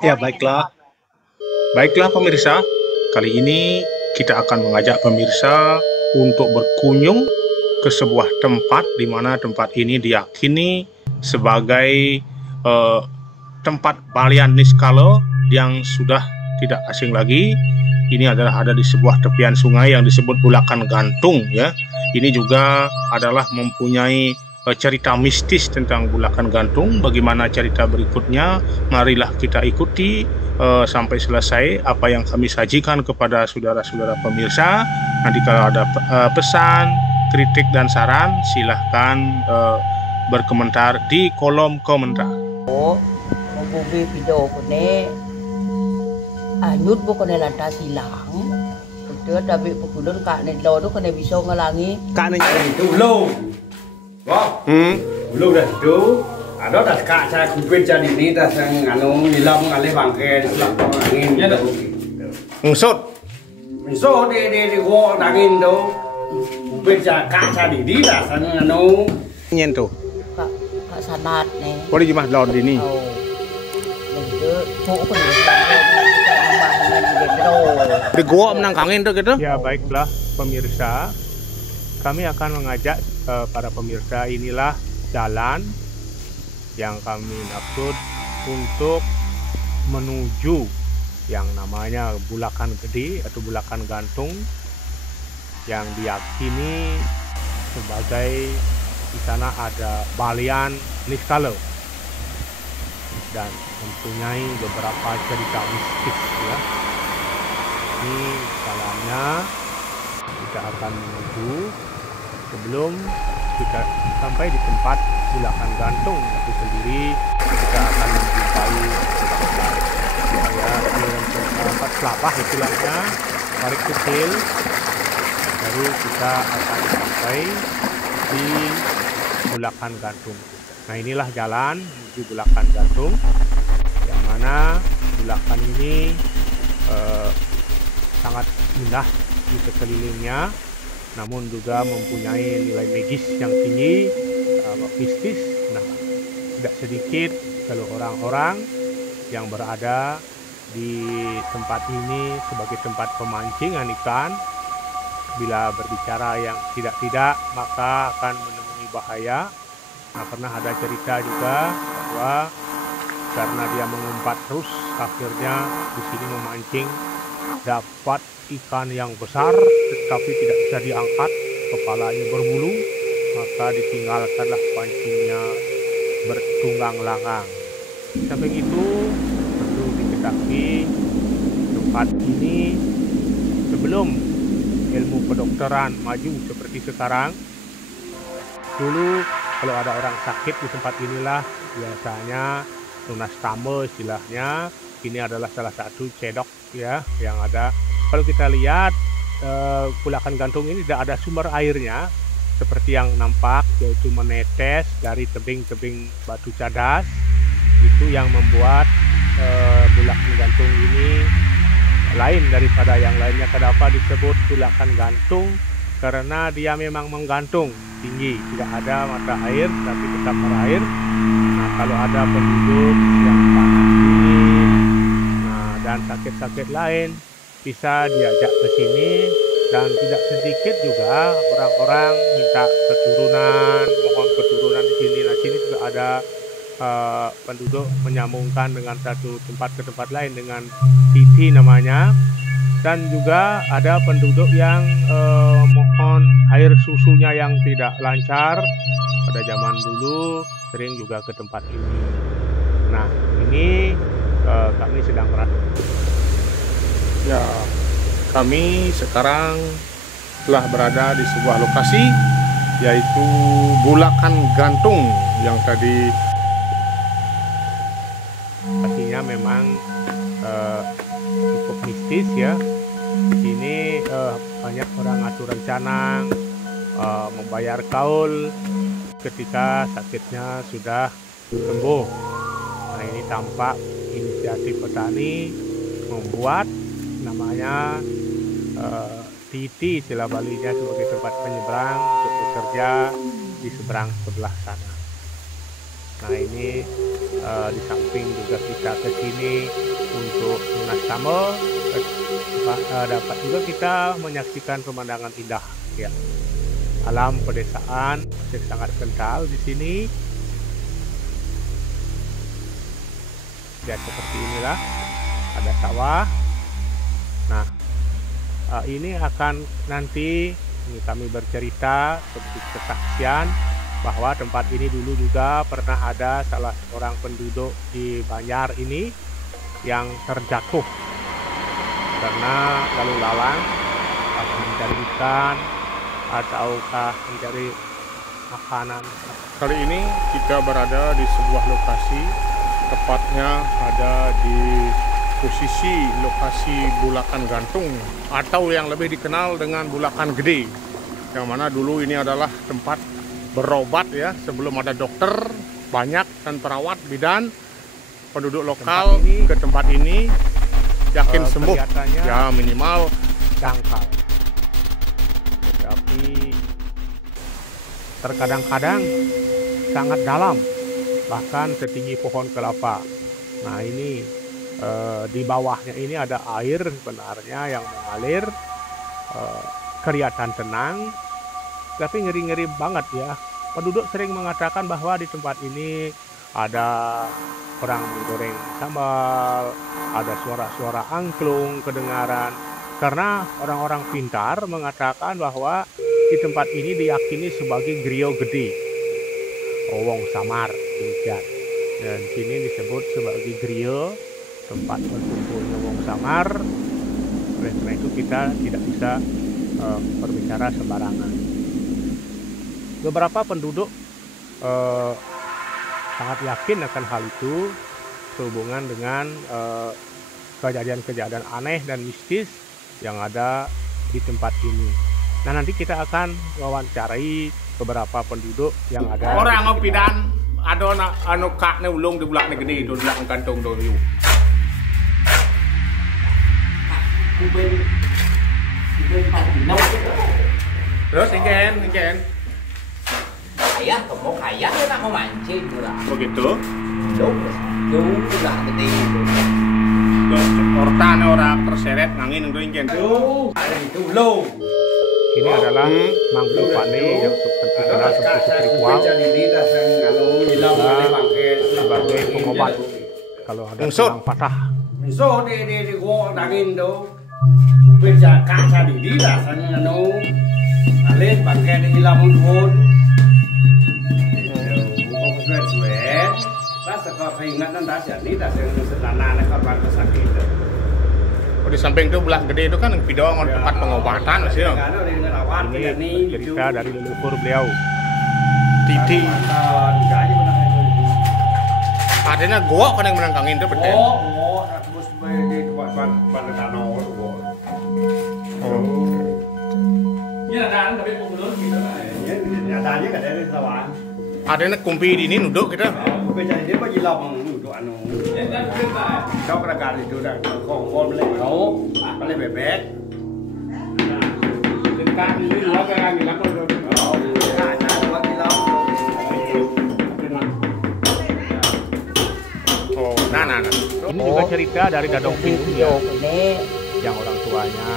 Ya, baiklah. Baiklah pemirsa, kali ini kita akan mengajak pemirsa untuk berkunjung ke sebuah tempat di mana tempat ini diyakini sebagai eh, tempat Balian Niskala yang sudah tidak asing lagi. Ini adalah ada di sebuah tepian sungai yang disebut Bulakan Gantung ya. Ini juga adalah mempunyai cerita mistis tentang Bulakan Gantung. Bagaimana cerita berikutnya? Marilah kita ikuti sampai selesai apa yang kami sajikan kepada saudara-saudara pemirsa. Nanti kalau ada pesan, kritik dan saran, silahkan berkomentar di kolom komentar. Oh, bubi video ko ne anyut bo ko ne lanta silang. Itu tapi pagudon ka ne lo do ko ne biso ngalangi. Ka ne tu lâu. Vâng. Lâu đấy chú. À đó là cả cha không biết cha đi ní ta sang anh ông đi lâm anh lấy bằng khe làm con anh in nhất là Sốt. mình số đi go đang in đâu. Không biết cha cả cha đi đi là sang anh ông Nyen tuh. Ka sanat ne. Boleh jemah laut ini. Oh. Itu po ko ne Di gua menang angin tuh gitu. Ya baiklah pemirsa, kami akan mengajak para pemirsa, inilah jalan yang kami maksud untuk menuju yang namanya Bulakan Gede atau Bulakan Gantung yang diyakini sebagai di sana ada Balian Niskala dan mempunyai beberapa cerita mistis ya. Ini jalannya kita akan menuju. Sebelum kita sampai di tempat Bulakan Gantung itu sendiri, kita akan menjumpai tempat kelapa istilahnya, tarik kecil, baru kita akan sampai di Bulakan Gantung. Nah inilah jalan menuju Bulakan Gantung, yang mana Bulakan ini sangat indah di sekelilingnya, namun juga mempunyai nilai magis yang tinggi, mistis. Nah, tidak sedikit kalau orang-orang yang berada di tempat ini sebagai tempat pemancingan ikan, bila berbicara yang tidak-tidak maka akan menemui bahaya. Nah, pernah ada cerita juga bahwa karena dia mengumpat terus, akhirnya di sini memancing dapat ikan yang besar tetapi tidak bisa diangkat, kepalanya berbulu, maka ditinggalkanlah pancingnya bertunggang langang. Sampai itu perlu diketahui tempat ini sebelum ilmu kedokteran maju seperti sekarang. Dulu kalau ada orang sakit di tempat inilah biasanya tunas tama istilahnya. Ini adalah salah satu cedok ya yang ada. Kalau kita lihat Bulakan Gantung ini tidak ada sumber airnya seperti yang nampak, yaitu menetes dari tebing-tebing batu cadas. Itu yang membuat Bulakan Gantung ini lain daripada yang lainnya. Kenapa disebut Bulakan Gantung? Karena dia memang menggantung tinggi, tidak ada mata air tapi tetap berair. Nah, kalau ada penduduk yang panas dingin, dan sakit-sakit lain bisa diajak ke sini, dan tidak sedikit juga orang-orang minta keturunan, mohon keturunan di sini. Nah, sini juga ada penduduk menyambungkan dengan satu tempat ke tempat lain dengan titi namanya, dan juga ada penduduk yang mohon air susunya yang tidak lancar pada zaman dulu sering juga ke tempat ini. Nah, ini kami sedang berada. Ya, kami sekarang telah berada di sebuah lokasi yaitu Bulakan Gantung yang tadi pastinya memang cukup mistis ya. Di sini banyak orang atur rencana membayar kaul ketika sakitnya sudah sembuh. Nah, ini tampak inisiatif petani membuat namanya titi istilah Balinya sebagai tempat penyeberang untuk bekerja di seberang sebelah sana. Nah, ini Di samping juga kita ke sini untuk lunas sama, dapat juga kita menyaksikan pemandangan indah ya. Alam pedesaan masih sangat kental di sini. Ya seperti inilah, ada sawah. Nah, ini akan nanti ini kami bercerita seperti kesaksian bahwa tempat ini dulu juga pernah ada salah seorang penduduk di Banjar ini yang terjatuh karena lalu lalang mencari ikan ataukah mencari makanan. Kali ini kita berada di sebuah lokasi, tepatnya ada di posisi lokasi Bulakan Gantung atau yang lebih dikenal dengan Bulakan Gede, yang mana dulu ini adalah tempat berobat ya, sebelum ada dokter banyak dan perawat bidan. Penduduk lokal ke tempat ini yakin sembuh ya, minimal dangkal. Tapi terkadang-kadang sangat dalam, bahkan setinggi pohon kelapa. Nah ini di bawahnya ini ada air sebenarnya yang mengalir, kelihatan tenang, tapi ngeri-ngeri banget ya. Penduduk sering mengatakan bahwa di tempat ini ada orang menggoreng sambal, ada suara-suara angklung kedengaran. Karena orang-orang pintar mengatakan bahwa di tempat ini diyakini sebagai griya gede, wong samar demikian. Dan sini disebut sebagai griya, tempat berkumpulnya wong samar. Oleh karena itu kita tidak bisa berbicara sembarangan. Beberapa penduduk sangat yakin akan hal itu sehubungan dengan kejadian-kejadian aneh dan mistis yang ada di tempat ini. Nah nanti kita akan wawancarai beberapa penduduk yang ada. Orang pidan ada anu kakne ulung di Bulakan Gede itu Bulakan Gantung dulu. Terus ingin Ayah, kamu kaya ya tak mau mancing pula. begitu. Jauh lah gede itu. Ortane orang terseret ngangin itu ingin. Ada itu belum. Ini adalah mangkuk pane yang terkenal seperti ritual sebagai pengobat kalau ada tulang patah. So di gua daging do. Beja kaca di dia sana anu. Alih pakai di lamun pun. Oh, di samping itu Bulakan Gede itu kan Pidong tempat pengobatan sih. Ini cerita dari leluhur beliau. Titi. Artinya gua kan yang menangkangin itu betul. Artinya kumpi di ini nuduk kita. Cháu cái gà thì tôi đang còn con mới lên nấu, mới lên bể bét. Trên cá thì nó cái ăn thì lắm rồi. Hai tháng quá kilo. Oh, nah. Ini juga cerita dari Dadong Pinung ya, yang orang tuanya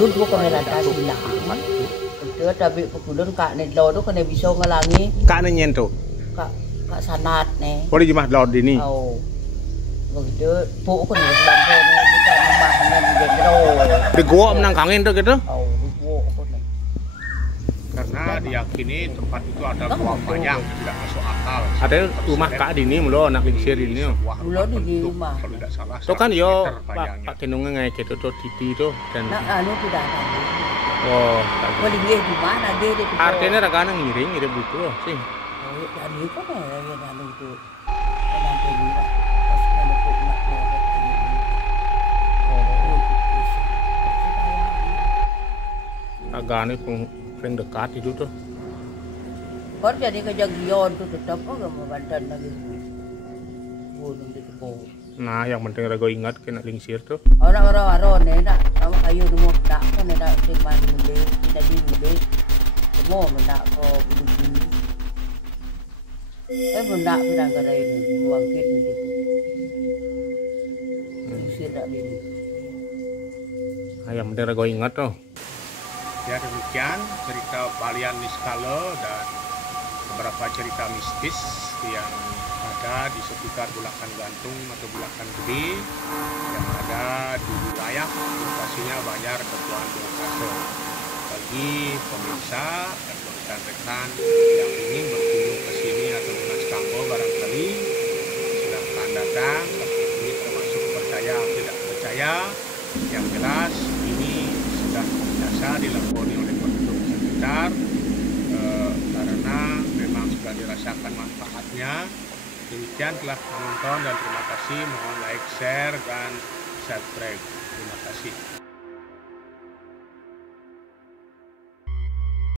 Nun ko kami lantas silang. Itu tapi pagulon ka ni lodo ko na biso ngalangi Kak nyentuh. ka sanat ne. Boleh jemah laut di ini. Oh. Begitu po ko ni lampo ni kita rumah dengan gendro. Di gua menangkangin tuh gitu. Oh, po ko ni. karena diyakini tempat itu ada gua yang tidak masuk akal. Ada rumah Kak Dini mulu anak lingsir ini. Dulu di rumah. Kalau tidak salah. Itu kan yo panjangnya. Pak Kinungnya kayak gitu tuh Titi tuh dan Nak anu tidak ada. oh. Boleh dia di mana dia di. Artinya ragana ngiring gitu sih. Oh, dan itu kan ya anu itu. Nanti dia pas ada pun nak Ragana paling dekat itu tuh. Kan jadi kejagian tuh tetap enggak membantan lagi. Gunung di Tebo. Nah, yang penting rago ingat kena lingsir tuh. Orang-orang aron nak sama kayu semua tak kan nak timan mule, tidak dimule. Semua mendak ko bulu. Benda pinangkara ini bangkit itu. Usir tak ini. Ayam bener gue ingat tuh. Ya, demikian cerita Balian Niskala dan beberapa cerita mistis yang ada di sekitar Bulakan Gantung atau Bulakan Gede yang ada di wilayah lokasinya Banjar Kepulauan Bungkasa. Bagi pemirsa dan rekan-rekan yang ingin berkunjung ke sini atau Mas Kambo barangkali silahkan datang. Tapi ini termasuk percaya atau tidak percaya. Yang jelas ini sudah biasa dilakoni oleh penduduk sekitar karena memang sudah dirasakan manfaatnya. Demikian telah menonton dan terima kasih. Mohon like, share, dan subscribe. Terima kasih.